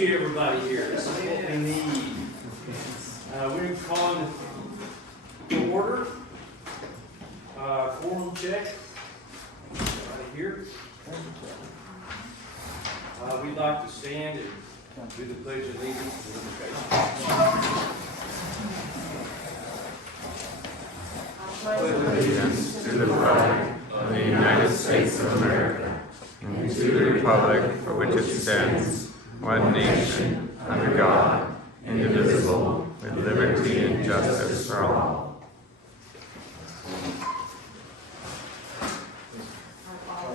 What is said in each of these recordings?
see everybody here. This is what we need. We're going to call in order. Quorum check. Right here. We'd like to stand and do the pledge of allegiance to the Pledge allegiance to the flag of the United States of America and to the republic for which it stands, one nation, under God, indivisible, with liberty and justice for all.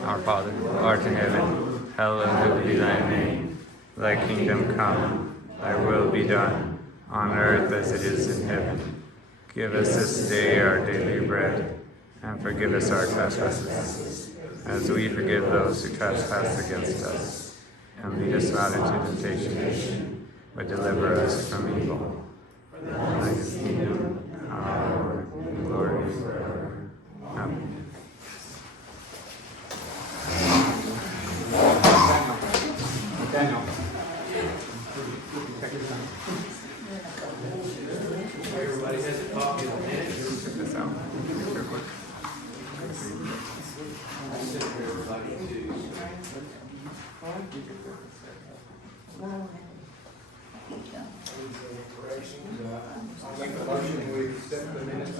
Our Father, who art in heaven, hallowed be thy name. Thy kingdom come, thy will be done, on earth as it is in heaven. Give us this day our daily bread, and forgive us our trespasses, as we forgive those who trespass against us. And lead us not into temptation, but deliver us from evil. For thine is the kingdom, power, and glory forever. Amen. Daniel. Everybody has a copy of the minutes. Check this out. I sent everybody to. I'll make a motion, we accept the minutes.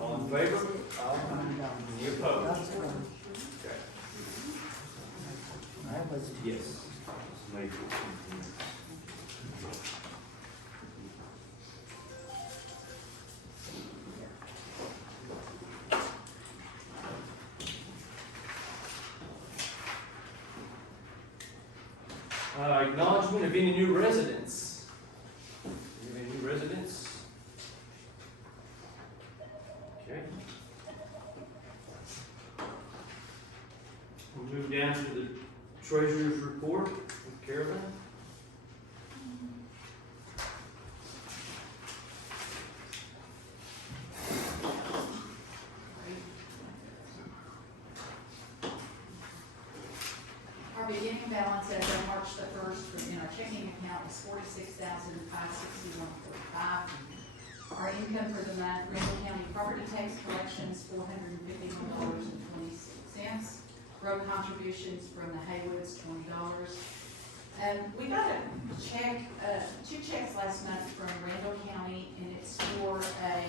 All in favor? Any opposed? Okay. Yes. May 14th. Acknowledgement of any new residents. Any new residents? Okay. We'll move down to the treasurer's report with Carolyn. Our beginning balance as of March the 1st in our checking account was $46,561.45. Our income for the month, Randall County property tax collections, $451.26. Road contributions from the Haywoods, $20. We got a check, two checks last month from Randall County, and it's for a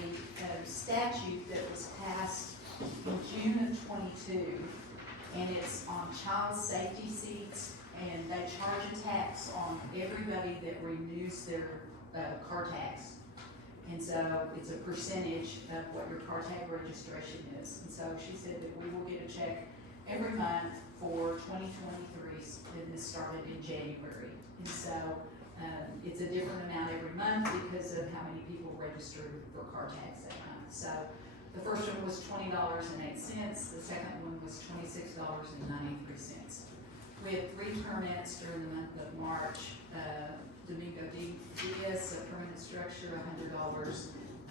statute that was passed in June of '22. And it's on child safety seats, and they charge a tax on everybody that renews their car tax. And so it's a percentage of what your car tag registration is. And so she said that we will get a check every month for 2023, and this started in January. And so it's a different amount every month because of how many people registered for car tags that month. So the first one was $20.08. The second one was $26.93. We had 3 permits during the month of March. Domingo Diaz, a permanent structure, $100. A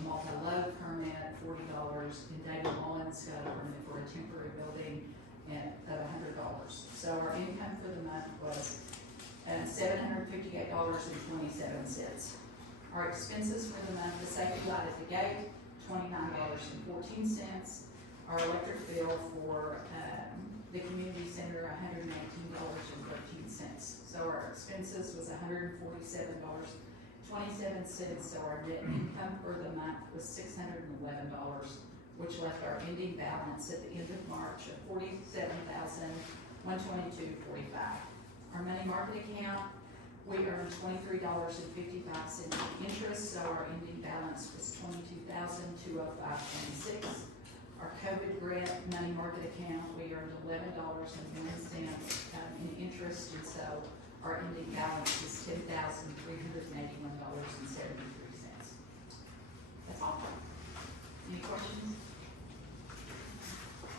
multi-load permit, $40. And David Mullins got a permit for a temporary building at $100. So our income for the month was $758.27. Our expenses for the month, the safety light at the gate, $29.14. Our electric bill for the community center, $118.13. So our expenses was $147.27. So our net income for the month was $611, which left our ending balance at the end of March of $47,122.45. Our money market account, we earned $23.55 interest, so our ending balance was $22,205.26. Our COVID grant money market account, we earned $11.01 in interest, and so our ending balance is $10,381.73. That's all. Any questions?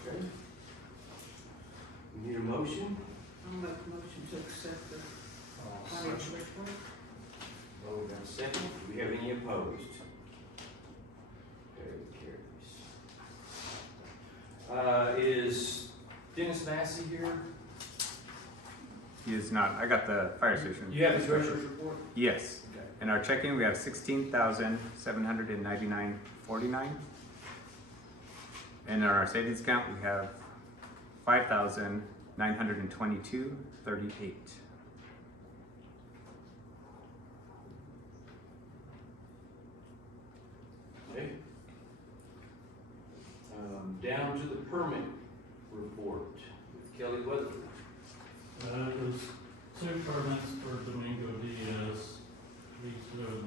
Okay. We need a motion. I'll make a motion to accept the financial report. Well, we got a second. Do we have any opposed? Okay, carries. Is Dennis Massey here? He is not. I got the fire station. You have the treasurer's report? Yes. Okay. In our checking, we have 16,799.49. And in our savings account, we have 5,922.38. Okay. Down to the permit report with Kelly Weatherford. There's two permits for Domingo Diaz. He's doing a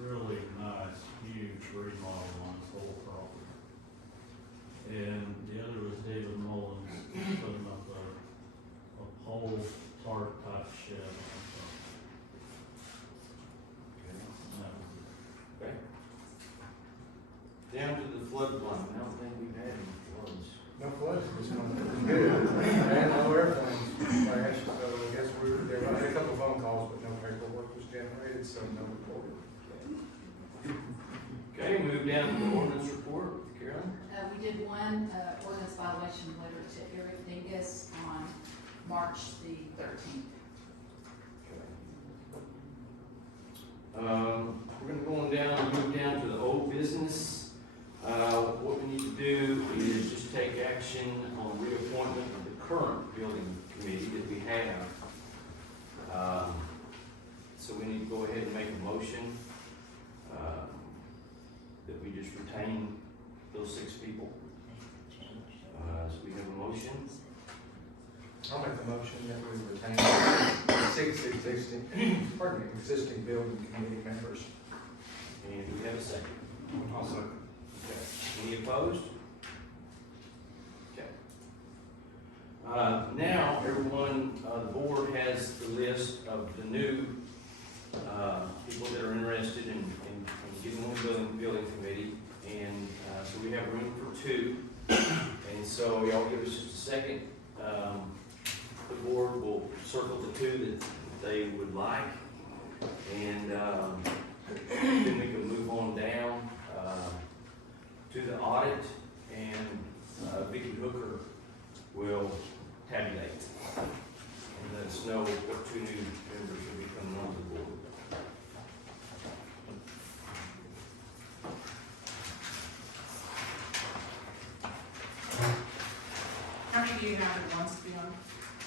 really nice, huge remodel on his whole property. And the other was David Mullins, putting up a pole tarp type shed on top. And that was it. Okay. Down to the floodplain. I don't think we've had any floods. No floods this month. Good. And no airplanes crashed, so I guess we had a couple phone calls, but no paperwork was generated, so no report. Okay, move down to the ordinance report with Carolyn. We did one ordinance violation letter to Eric Dingus on March the 13th. We're gonna go on down, move down to the old business. What we need to do is just take action on reappointment of the current building committee that we have. So we need to go ahead and make a motion, that we just retain those 6 people. So we have a motion. I'll make the motion that we retain 6 existing building committee members. And do we have a second? I'll second. Okay. Any opposed? Okay. Now, everyone, the board has the list of the new people that are interested in getting on the building committee. And so we have room for 2. And so y'all give us just a second. The board will circle the 2 that they would like. And then we can move on down to the audit, and Vicki Hooker will tabulate and let us know what 2 new members will be coming on the board. How many do you have at once, Beyond?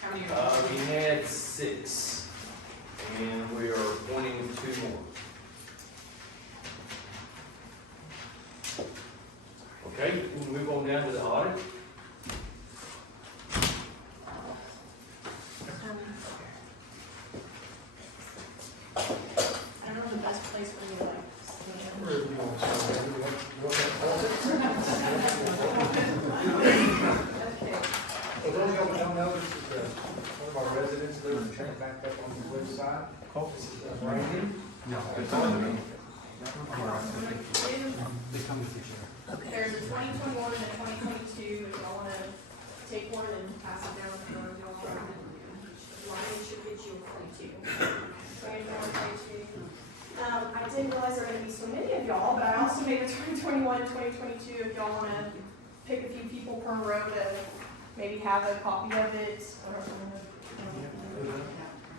How many We had 6, and we are appointing 2 more. Okay, we'll move on down to the audit. I don't know the best place for you to like. Where do you want to start? You want that closet? Okay. For those of y'all who don't know, this is one of our residents lives in Trent, back up on the west side. This is Randy. There's a 2021 and a 2022, if y'all want to take one and pass it down for y'all. Ryan should get you a 22. 21, 22. I didn't realize there were going to be so many of y'all, but I also made a 2021 and 2022 if y'all want to pick a few people per row to maybe have a copy of it. Or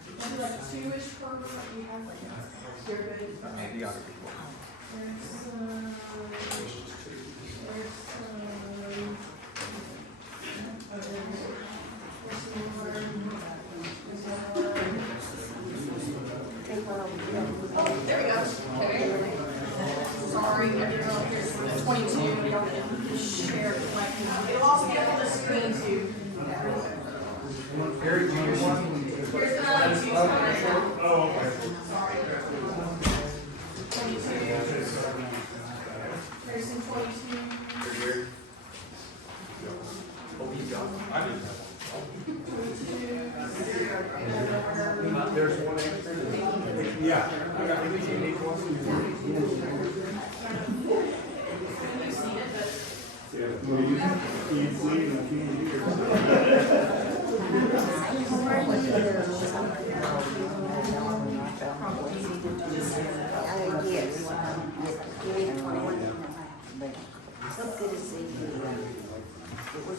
maybe like 2-ish per row. We have like you're good. The audit report. Oh, there we go. Okay. Sorry, I didn't realize there's 22. We don't share it. It'll also be up on the screen too. Gary, do you want? Here's the 2. Oh, okay. Sorry. 22. There's some 22. Oh, he's got it. I didn't have 22. There's one extra. Yeah. I got the unique one. You've seen it, but So good to see you. It was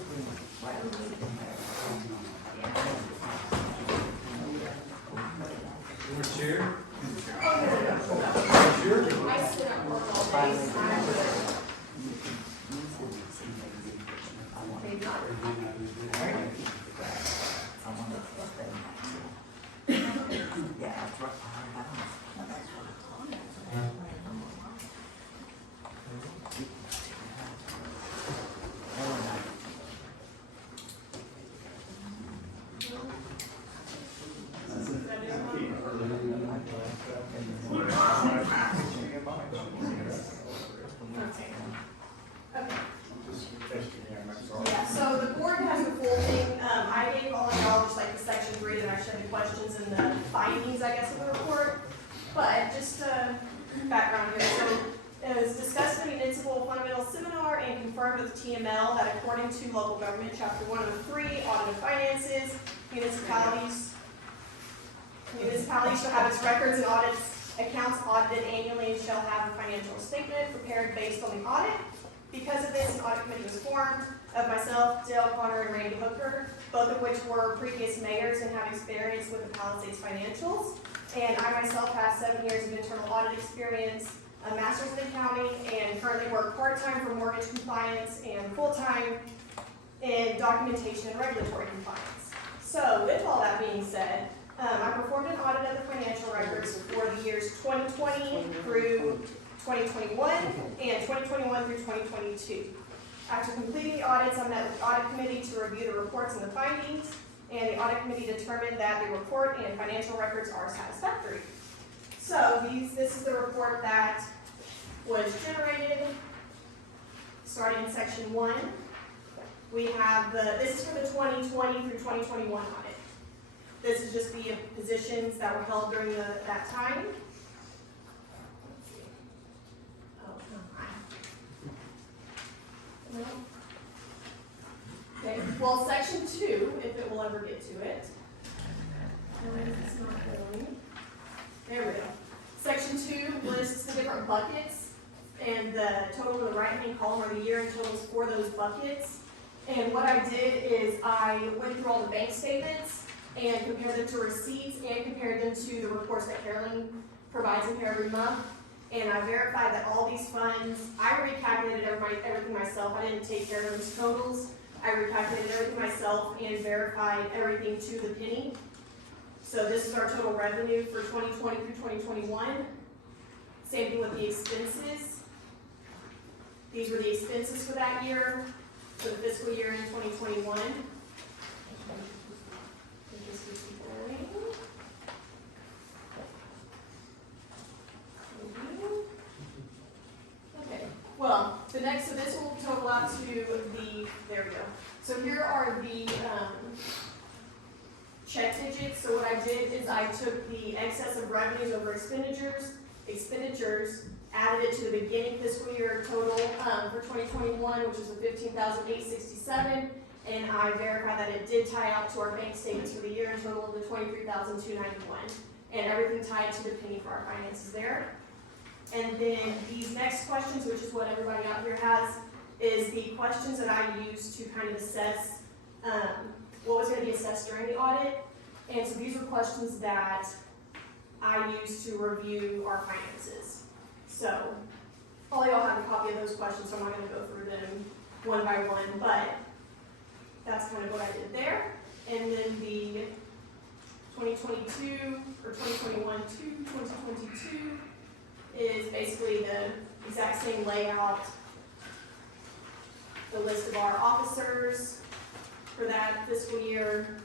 Okay. Yeah, so the board has the full thing. I gave all of y'all just like the section 3 that actually had the questions and the findings, I guess, of the report. But just background here. So it was discussed in the municipal fundamental seminar and confirmed with TML that according to local government, chapter 103, audit of finances, municipalities shall have its records and audits, accounts audited annually and shall have a financial statement prepared based on the audit. Because of this, an audit committee was formed of myself, Dale Connor, and Randy Hooker, both of which were previous mayors and have experience with the Palisades financials. And I myself have 7 years of internal audit experience, a master's in accounting, and currently work part-time for mortgage compliance and full-time in documentation and regulatory compliance. So with all that being said, I performed an audit of the financial records for the years 2020 through 2021 and 2021 through 2022. After completing the audits, I met with the audit committee to review the reports and the findings, and the audit committee determined that the report and financial records are satisfactory. So this is the report that was generated, starting in section 1. We have this is for the 2020 through 2021 audit. This is just the positions that were held during that time. Okay, well, section 2, if it will ever get to it. It's not going. There we go. Section 2 lists the different buckets, and the total in the right-hand column are the year-end totals for those buckets. And what I did is I went through all the bank statements and compared them to receipts and compared them to the reports that Carolyn provides in here every month. And I verified that all these funds, I recalculated everything myself. I didn't take Carolyn's totals. I recalculated everything myself and verified everything to the penny. So this is our total revenue for 2020 through 2021. Same thing with the expenses. These were the expenses for that year, for the fiscal year in 2021. Okay, well, the next, so this will total out to the, there we go. So here are the check digits. So what I did is I took the excess of revenues over expenditures, added it to the beginning fiscal year total for 2021, which is $15,867, and I verified that it did tie out to our bank statements for the year in total of the $23,291, and everything tied to the penny for our finances there. And then these next questions, which is what everybody out here has, is the questions that I used to kind of assess what was going to be assessed during the audit. And so these are questions that I used to review our finances. So all y'all have a copy of those questions, so I'm not going to go through them one by one, but that's kind of what I did there. And then the 2022 or 2021 to 2022 is basically the exact same layout. The list of our officers for that fiscal year,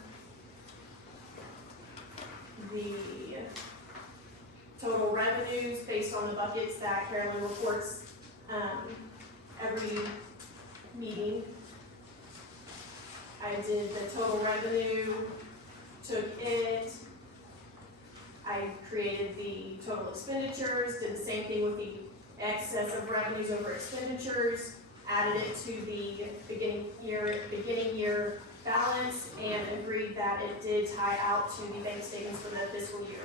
the total revenues based on the buckets that Carolyn reports every meeting. I did the total revenue, took it, I created the total expenditures, did the same thing with the excess of revenues over expenditures, added it to the beginning year balance, and agreed that it did tie out to the bank statements for the fiscal year.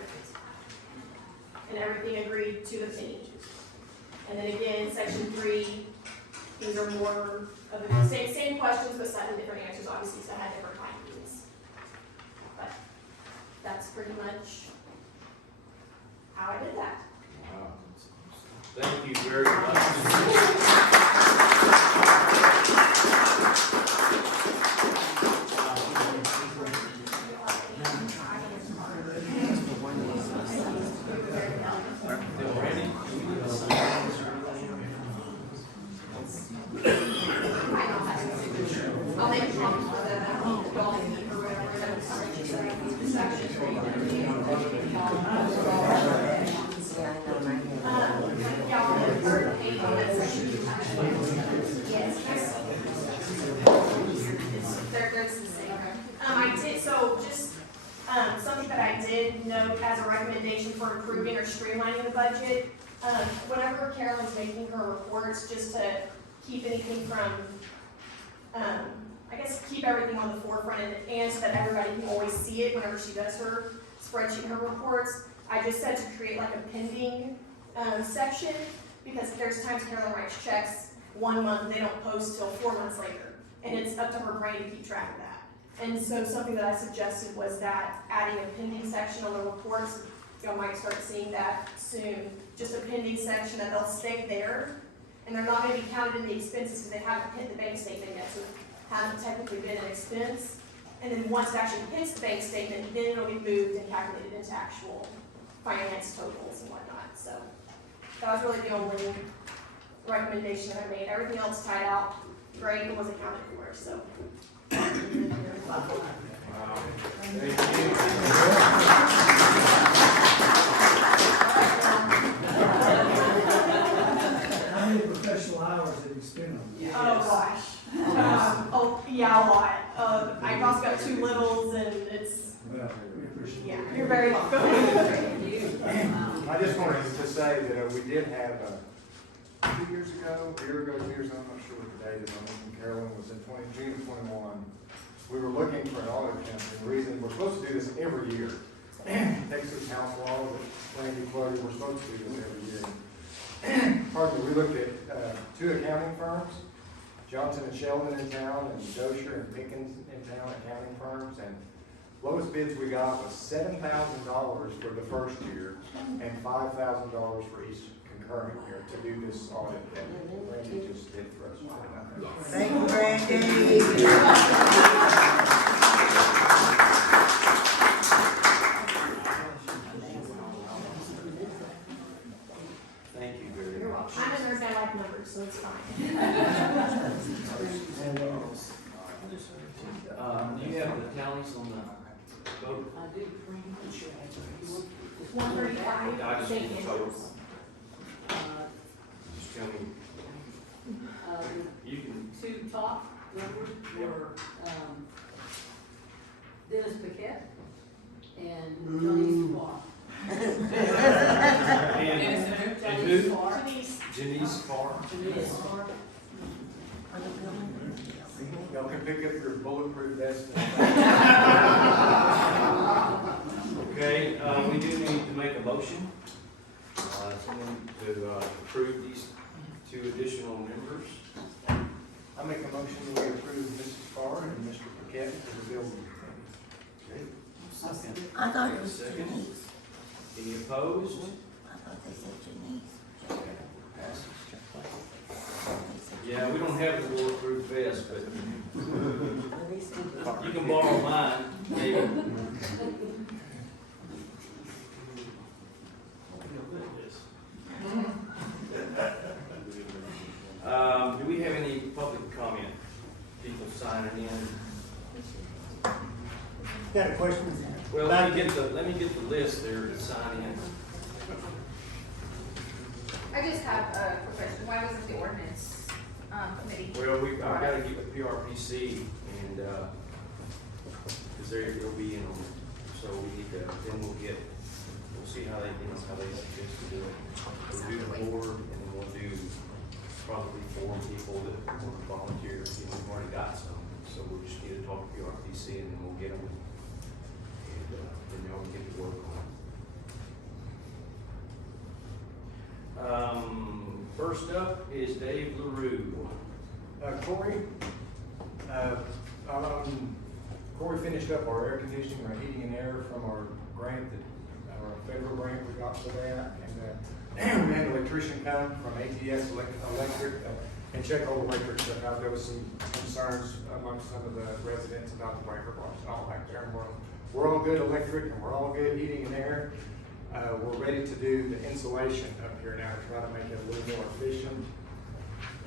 And everything agreed to the penny. And then again, section 3, these are more of the same questions, but slightly different answers, obviously, so I had different findings. But that's pretty much how I did that. Wow. Thank you very much. I'll make a copy for that, y'all need or whatever, that's section 3. Something that I did note as a recommendation for improving or streamlining the budget, whenever Carolyn's making her reports, just to keep anything from, I guess, keep everything on the forefront and so that everybody can always see it whenever she does her spreadsheet and her reports, I just said to create like a pending section, because there's times Carolyn writes checks 1 month and they don't post till 4 months later, and it's up to her brain to keep track of that. And so something that I suggested was that adding a pending section on the reports, y'all might start seeing that soon, just a pending section that they'll stay there, and they're not going to be counted in the expenses because they haven't hit the bank statement yet, so it hasn't technically been an expense. And then once it actually hits the bank statement, then it'll get moved and calculated into actual finance totals and whatnot. So that was really the only recommendation that I made. Everything else tied out great and was accounted for, so. How many professional hours did you spend on this? Oh, gosh. Yeah, a lot. I also got 2 littles, and it's, Well, we appreciate it. yeah, you're very welcome. I just wanted to say that we did have, 2 years ago, a year ago, 2 years, I'm not sure what the date is, I'm thinking Carolyn was in June of 21. We were looking for an audit company. The reason, we're supposed to do this every year. Texas House law, that Randy quoted, we're supposed to do this every year. Pardon me, we looked at 2 accounting firms, Johnson and Sheldon in town, and Dosher and Pickens in town, accounting firms, and lowest bids we got was $7,000 for the first year and $5,000 for each concurrent year to do this audit that Randy just did for us. Thank you, Randy. Thank you very You're much. welcome. I'm a nerd, I like numbers, so it's fine. Do you have the tallies on the vote? I did. 135. I just need the total. Uh, Just tell me, you can, 2 top numbers were, Dennis Paquette and Johnny Squaw. and who? Denise. Janice Farr. Y'all can pick up your bulletproof vest. Okay, we do need to make a motion to approve these 2 additional members. I make a motion that we approve Mrs. Farr and Mr. Paquette for the building. I thought it was Second. Denise. Any opposed? I thought they said Denise. Passes. Yeah, we don't have the bulletproof vest, but you can borrow mine, maybe. Do we have any public comment? People signing in? Got a question? Well, let me get the list there to sign in. I just have a quick question. Why wasn't the ordinance, committee? Well, I gotta get with PRPC and, cause it'll be in on it. So we need to, then we'll see how they suggest to do it. We'll do the board and then we'll do probably 4 people that want to volunteer. We've already got some, so we'll just need to talk to PRPC and then we'll get them. And then y'all can get to work on it. First up is Dave LaRue. Corey, Corey finished up our air conditioning, our heating and air from our grant, our federal grant we got for that. And we had an electrician come from ATS Electric and check all the electric stuff out. There was some concerns amongst some of the residents about the breaker box and all back there. And we're all good electric and we're all good heating and air. We're ready to do the insulation up here now to try to make it a little more efficient.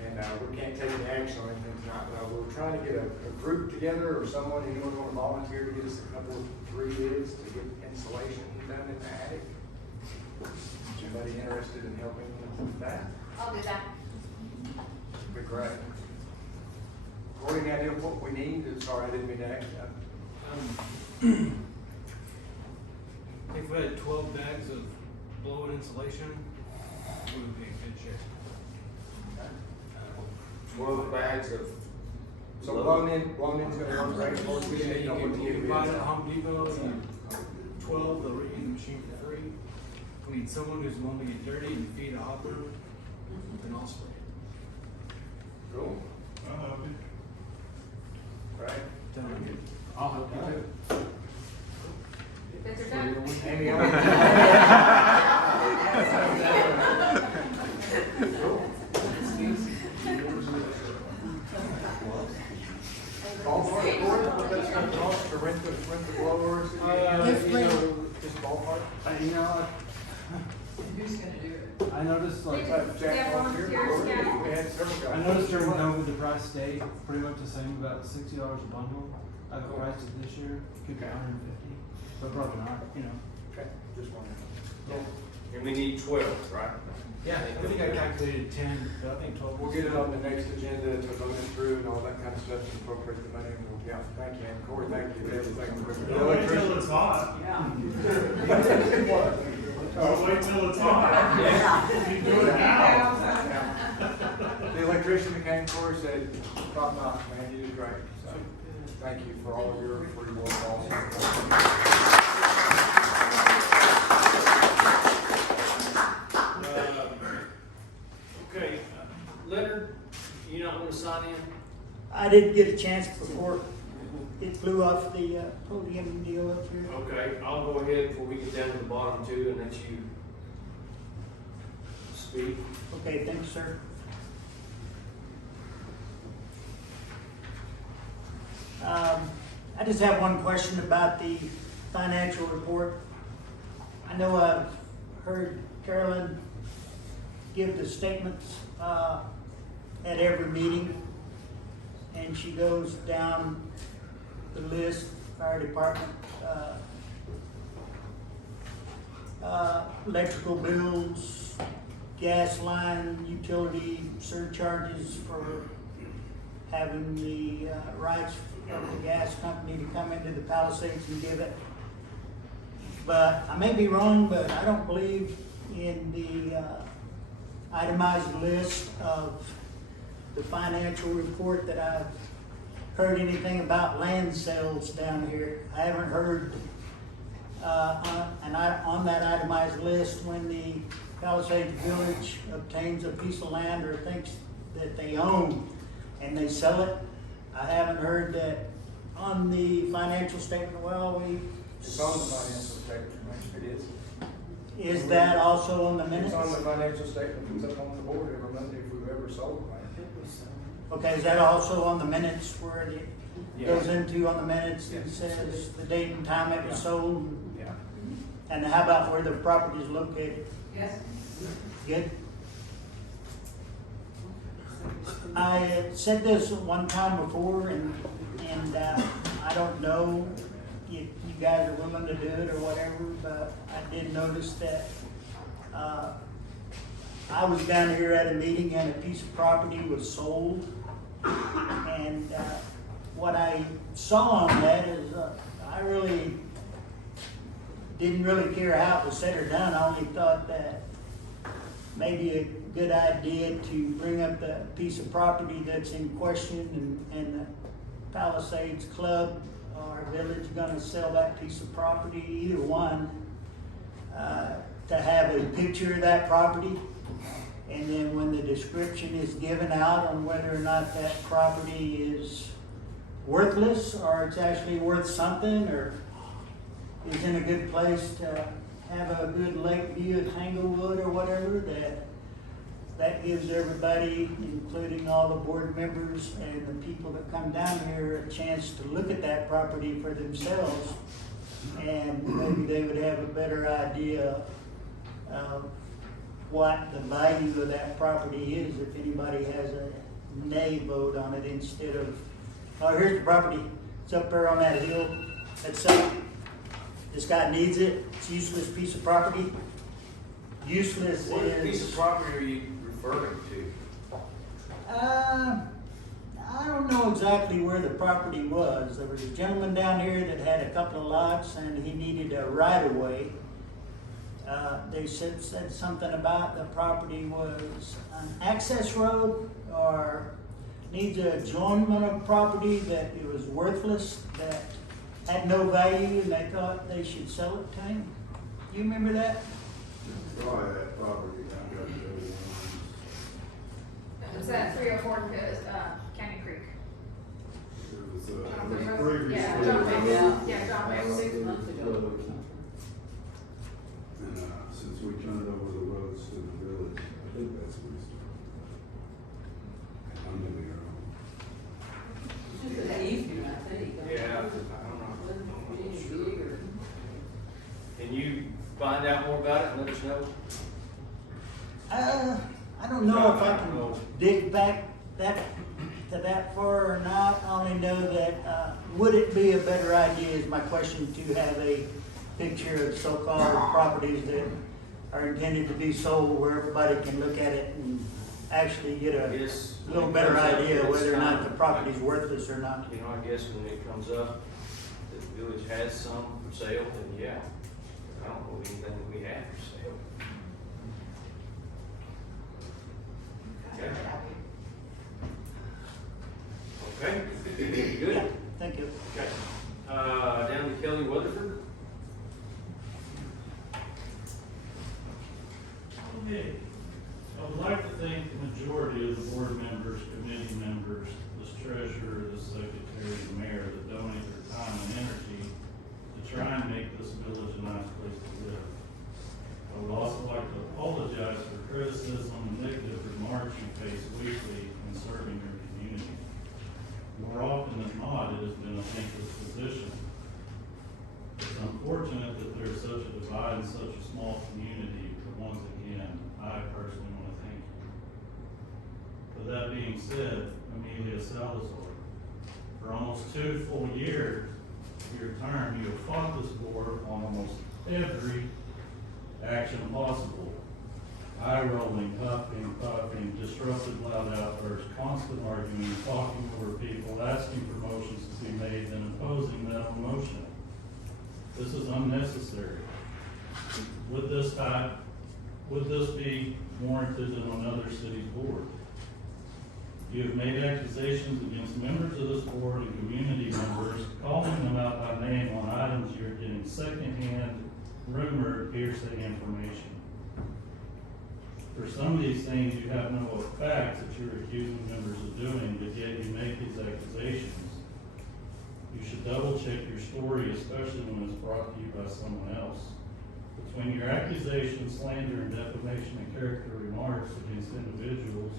And we can't take any action on anything tonight, but we're trying to get a group together or anyone want to volunteer to get us a couple of 3 bids to get insulation done in the attic. Anybody interested in helping with that? I'll do that. Be great. Corey, any idea what we need? Sorry, I didn't mean to ask. if we had 12 bags of blow-in insulation, we would be in good shape. 12 bags of. So blown-in's gonna work great for us. We Yeah, didn't know what to you get can buy it rid at of. Home Depot, you 12, they'll reuse the machine for free. We need someone who's willing to get dirty and feed a hopper, and I'll spray it. Cool. Right. Tell them. I'll help you too. Bids are done. Amy, ballpark, what that's gonna cost to rent the blowers? Yes, please. Just ballpark? You know, Who's gonna do it? I noticed like, Jack Yeah, volunteered, volunteers, or yeah. we had several guys. I noticed during COVID, the price stayed pretty much the same, about $60 a bundle. I've priced it this year, could be $150, but probably not, you know. Okay, just wondering. And we need 12, right? Yeah, I think I calculated 10, but I think 12. We'll get it on the next agenda to run it through and all that kind of stuff, to appropriate the money, and we'll, yeah, thank you, and Corey, thank you for everything. Don't wait till it's hot. Yeah. Don't wait till it's hot. You do it now. The electrician that came for us said, top notch, man, you did great, so, thank you for all of your work also. Okay, Leonard, you not want to sign in? I didn't get a chance before it flew off the podium deal up here. Okay, I'll go ahead before we get down to the bottom too and let you speak. Okay, thanks, sir. I just have one question about the financial report. I know I've heard Carolyn give the statements at every meeting, and she goes down the list, fire department, electrical bills, gas line, utility surcharges for having the rights of the gas company to come into the Palisades and give it. But I may be wrong, but I don't believe in the itemized list of the financial report that I've heard anything about land sales down here. I haven't heard on that itemized list, when the Palisades Village obtains a piece of land or thinks that they own and they sell it, I haven't heard that on the financial statement. Well, It's on the financial statement, it is. is that also on the minutes? It's on the financial statement, it's up on the board every Monday if we've ever sold land. Okay, is that also on the minutes where it Yeah. goes into on the minutes and Yes. says the date and time it was sold? Yeah. And how about where the property is located? Yes. Good. I said this one time before, and I don't know if you guys are willing to do it or whatever, but I did notice that I was down here at a meeting and a piece of property was sold. And what I saw on that is I really didn't really care how it was said or done. I only thought that maybe a good idea to bring up the piece of property that's in question, and the Palisades Club or Village gonna sell that piece of property, either one, to have a picture of that property. And then when the description is given out on whether or not that property is worthless or it's actually worth something or is in a good place to have a good lake view of Tanglewood or whatever, that gives everybody, including all the board members and the people that come down here, a chance to look at that property for themselves. And maybe they would have a better idea of what the value of that property is if anybody has a nay vote on it instead of, oh, here's the property, it's up there on that hill, that's up. This guy needs it, it's a useless piece of property. Useless What piece of is, property are you referring to? I don't know exactly where the property was. There was a gentleman down here that had a couple of lots and he needed a right of way. They said something about the property was an access road or needs an adjournment of property, that it was worthless, that had no value, and they thought they should sell it to him. You remember that? Probably that property down there. Was that 304 County Creek? It was John Bay Road? previously. Yeah, John Bay, yeah, John Bay. 6 months ago. And, since we turned over the roads to the village, I think that's where we started. I'm gonna be wrong. That used to be my city. Yeah, I don't know. Can you find out more about it and let us know? I don't know if I can dig back to that far or not. I only know that, would it be a better idea, is my question, to have a picture of so-called properties that are intended to be sold, where everybody can look at it and actually get a Yes. little better idea whether or not the property's worthless or not. You know, I guess when it comes up, that the village has some for sale, then yeah. I don't know anything that we have for sale. Okay. Okay, good. Thank you. Okay. Down to Kelly Weatherford. Okay, I would like to thank the majority of the board members, committee members, this treasurer, the secretary, the mayor that donate their time and energy to try and make this village a nice place to live. I would also like to apologize for criticism and negative remarks you face weekly in serving your community. More often than not, it has been a thankless position. It's unfortunate that there is such a divide in such a small community, but once again, I personally want to thank you. With that being said, Amelia Salazar, for almost 2 full years of your term, you have fought this board on almost every action possible. Eye rolling, huffing, puffing, disruptive loud outbursts, constant arguing, talking over people, asking for motions to be made, then opposing that motion. This is unnecessary. Would this be warranted in another city's board? You have made accusations against members of this board and community members, calling them out by name on items you're getting secondhand, rumored, hearsay information. For some of these things, you have no facts that you're accusing members of doing, but yet you make these accusations. You should double check your story, especially when it's brought to you by someone else. Between your accusations, slander, and defamation and character remarks against individuals,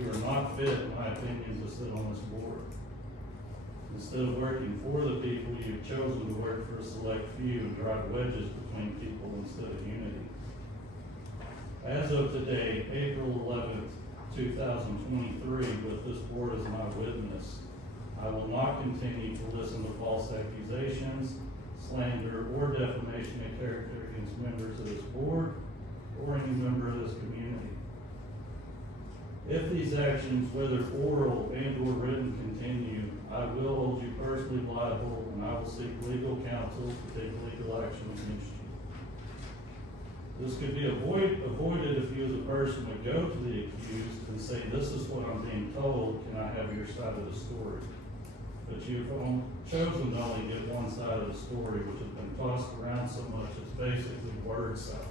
you are not fit, in my opinion, to sit on this board. Instead of working for the people, you've chosen to work for a select few and drive wedges between people instead of unity. As of today, April 11th, 2023, with this board as my witness, I will not continue to listen to false accusations, slander, or defamation of character against members of this board or any member of this community. If these actions, whether oral and or written, continue, I will hold you personally liable, and I will seek legal counsel to take legal action against you. This could be avoided if you as a person would go to the accused and say, this is what I'm being told, can I have your side of the story? But you've chosen to only get one side of the story, which has been tossed around so much, it's basically word salad.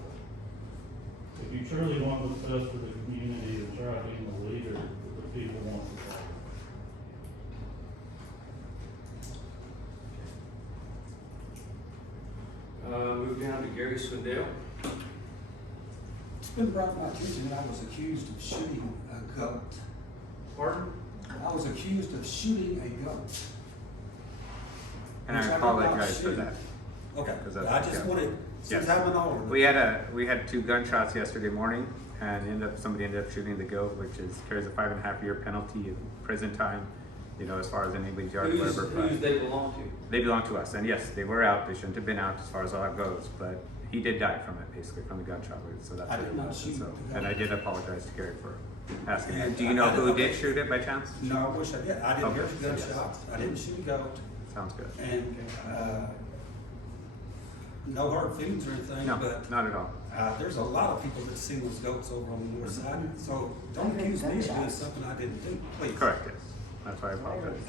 If you truly want what's best for the community, then try being the leader that the people want to follow. Move down to Gary Swindell. It's been brought to my attention that I was accused of shooting a goat. Pardon? I was accused of shooting a goat. And I Which did not apologize for shoot. that. Okay, 'Cause that's- I just yeah. wanted, since Yes. I'm an older. We had 2 gunshots yesterday morning, and somebody ended up shooting the goat, which carries a 5.5-year penalty in prison time. You know, as far as anybody's yard or whatever. Who's they belong to? They belong to us, and yes, they were out. They shouldn't have been out as far as all that goes, but he did die from it, basically from the gunshot wound. So that's I what did it not was. shoot So, the goat. and I did apologize to Gary for asking. And Do you know I who didn't- did shoot it by chance? No, I wish I did. I didn't hear Okay, the so yes. gunshots. I didn't shoot a goat. Sounds good. And, no hard feelings or anything, No, but not at all. there's a lot of people that see those goats over on the north side, so don't accuse me of doing something I didn't do, please. Correct, yes. That's why I apologize.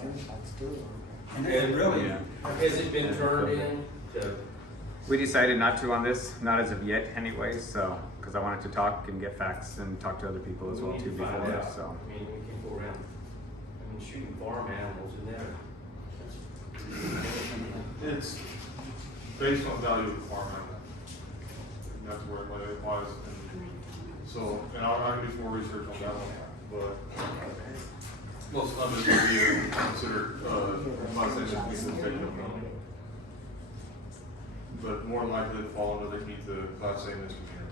And really, Yeah. Has it been turned in to? We decided not to on this, not as of yet anyway, so, because I wanted to talk and get facts and talk to other people as well We need too to find before, out. so. I mean, we can go around, shooting farm animals in there. It's based on value of the farm animal. And that's where it applies. And so, and I can do some more research on that one, but most of it would be considered, I'm not saying that people take them from. But more than likely it'd fall under the heat the class A misdemeanor.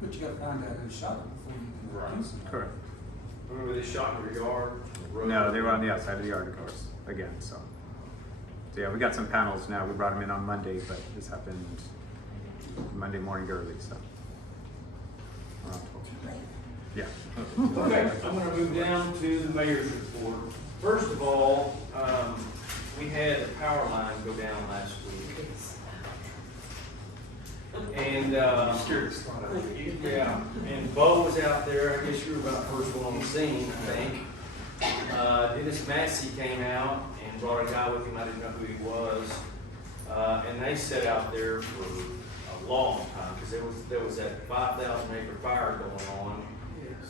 but you gotta find out who shot it before you can Right. accuse them. Correct. Remember they shot in your yard? Road? No, they were on the outside of the yard, of course, again, so. So yeah, we got some panels now. We brought them in on Monday, but this happened Monday morning early, so. Around 12. Yeah. Okay, I'm gonna move down to the mayor's report. First of all, we had a power line go down last week. And, Scared the spot out of you. yeah, and Bo was out there, I guess you were about the first one on the scene, I think. Dennis Massey came out and brought a guy with him, I didn't know who he was. And they sat out there for a long time, because there was that 5,000 acre fire going on.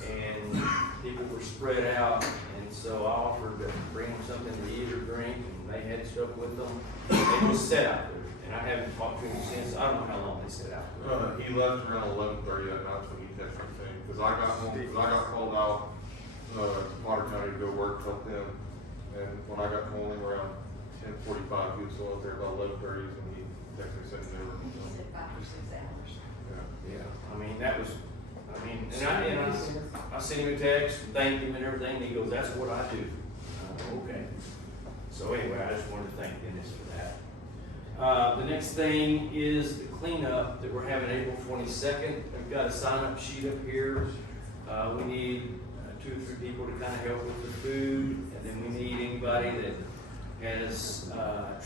And people were spread out, and so I offered to bring them something to eat or drink, and they had stuff with them. They just sat out there, and I haven't talked to them since. I don't know how long they sat out there. He left around 11:30 that night when he texted me, because I got home, because I got called out, Potter County to go work, help them. And when I got home around 10:45, he was still out there about 11:30, and he texted me saying they were. He said 5 or 6 hours. Yeah, I mean, that was, I sent him a text, thanked him and everything, and he goes, that's what I do. Okay. So anyway, I just wanted to thank Dennis for that. The next thing is the cleanup that we're having April 22nd. I've got a sign-up sheet up here. We need 2 or 3 people to kind of help with the food, and then we need anybody that has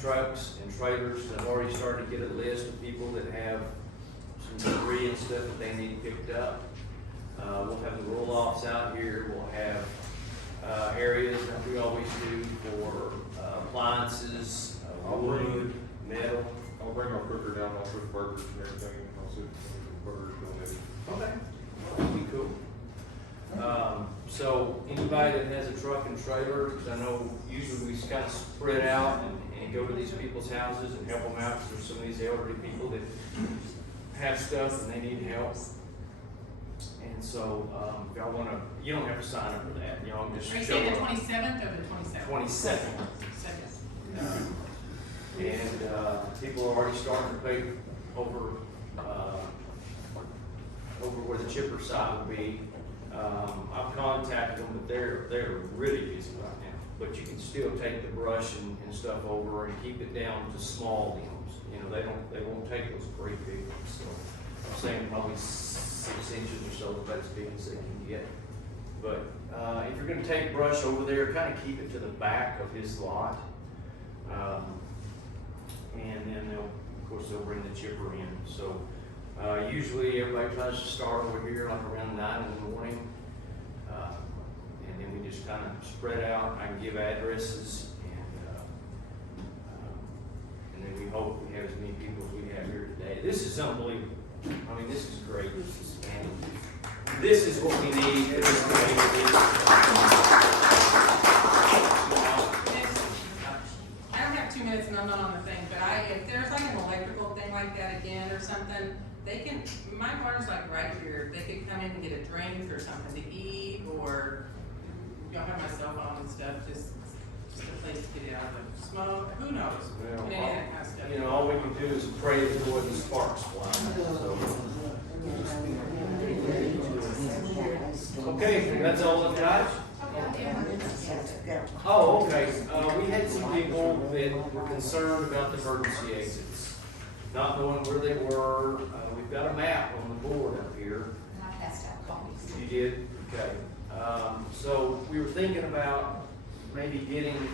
trucks and trailers. I've already started to get a list of people that have some debris and stuff that they need picked up. We'll have the roll-offs out here. We'll have areas like we always do for appliances, wood, metal. I'll bring my cooker down, I'll cook burgers and everything, and I'll sit and burgers donated. Okay. Well, that'd be cool. So anybody that has a truck and trailer, because I know usually we kind of spread out and go to these people's houses and help them out, because there's some of these elderly people that have stuff and they need help. And so, if y'all wanna, you don't have to sign up for that, y'all just Are you show saying the up. 27th or the 27th? 22nd. And people are already starting to pay over where the chipper site will be. I've contacted them, but they're really busy right now. But you can still take the brush and stuff over and keep it down to small limbs. You know, they won't take those great big ones. So I'm saying probably 6 inches or so, about as big as they can get. But if you're gonna take brush over there, kind of keep it to the back of his lot. And then of course, they'll bring the chipper in. So usually everybody tries to start over here like around 9 in the morning. And then we just kind of spread out. I can give addresses and then we hope we have as many people as we have here today. This is unbelievable. I mean, this is great. This is what we need for this community. I don't have 2 minutes and I'm not on the thing, but if there's like an electrical thing like that again or something, my bar's like right here, they could come in and get a drink or something to eat, or, y'all have my cell phone and stuff, just a place to get out of smoke, who knows? Well, Any of that kind of stuff. You know, all we can do is pray that there wasn't sparks flying. So. Okay, that's all I've got. Oh, okay. We had some people that were concerned about the emergency exits, not knowing where they were. We've got a map on the board up here. And I passed out copies. You did? Okay. So we were thinking about maybe getting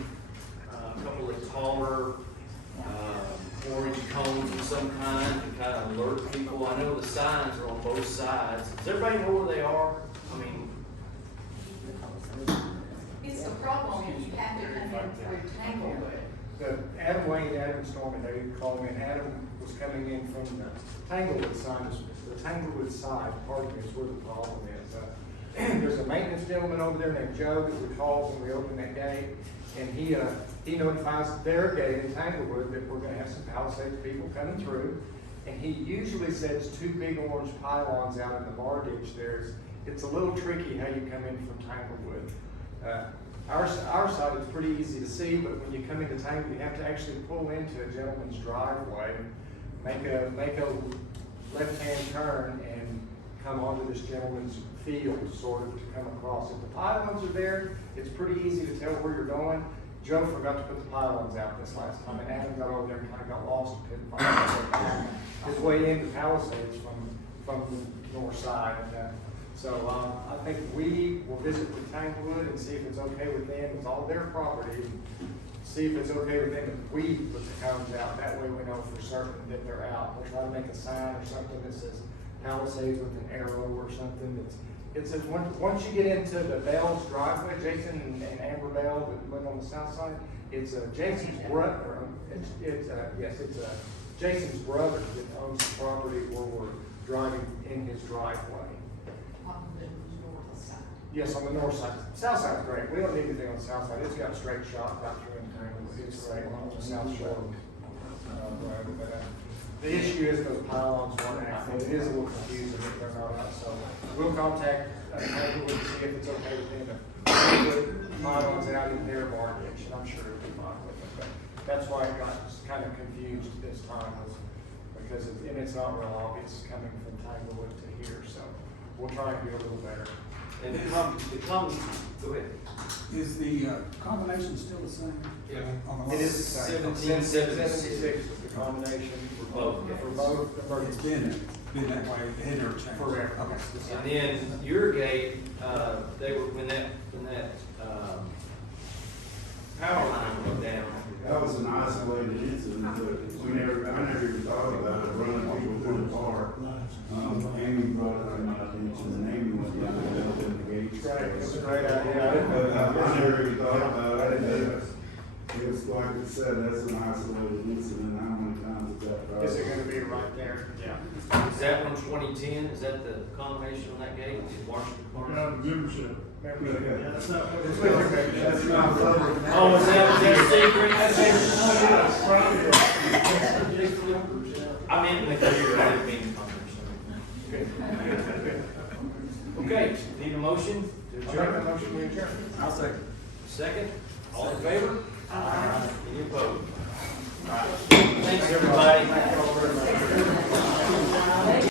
a couple of taller orange cones of some kind to kind of alert people. I know the signs are on both sides. Does everybody know where they are? I mean, It's the problem if you have to come in through Tanglewood. Adam Wayne, Adam Stormy, they called me, and Adam was coming in from the Tanglewood side, the Tanglewood side, pardon me, is where the problem is. There's a maintenance gentleman over there named Joe that we called when we opened that gate, and he notifies their gate in Tanglewood that we're gonna have some Palisades people coming through, and he usually sets 2 big orange pylons out in the bar ditch there. It's a little tricky how you come in from Tanglewood. Our side is pretty easy to see, but when you come into Tanglewood, you have to actually pull into a gentleman's driveway, make a left-hand turn, and come onto this gentleman's field, sort of, to come across. If the pylons are there, it's pretty easy to tell where you're going. Joe forgot to put the pylons out this last time, and Adam got over there and kind of got lost and couldn't find his way into Palisades from the north side. So I think we will visit with Tanglewood and see if it's okay with them. It's all their property. See if it's okay with them if we put the cones out. That way we know for certain that they're out. We'll try to make a sign or something that says Palisades with an arrow or something. Once you get into the Bell's driveway, Jason and Amber Bell that live on the south side, it's Jason's brother. It's Jason's brother that owns the property where we're driving in his driveway. On the north side. Yes, on the north side. South side's great. We don't need anything on the south side. It's got a straight shot right through in Tanglewood. It's right on the south shore. The issue is those pylons weren't active. It is a little confusing if they're not out. So we'll contact Tanglewood to see if it's okay with them to put pylons out in their bar ditch, and I'm sure it'll be fine with them. But that's why it got kind of confused this time, was because it's not real obvious coming from Tanglewood to here. So we'll try and do a little better. and go ahead. Is the combination still the same? Yeah. On the It is the same. 1776 was the combination For both. for both It's emergencies. been that way, it never changed. Forever. Okay. And then your gate, they were, when that power line went down. That was an isolated incident, but I never even thought about it, running people through the car. Amy brought it to my attention, and Amy went down and opened the gates. Right, it's a great idea. But I never even thought about it. It was like it said, that's an isolated incident. How many times is that? Is it gonna be right there? Yeah. Is that from 2010? Is that the combination on that gate? Did Washington Park? Membership. Yeah, That's not. That's not public. Oh, is that secret? I meant in the clear, I didn't mean combination. Okay, need a motion to I'll make adjourn? a motion to adjourn. I'll second. Second, all in favor? Any opposed? All right. Thanks, everybody.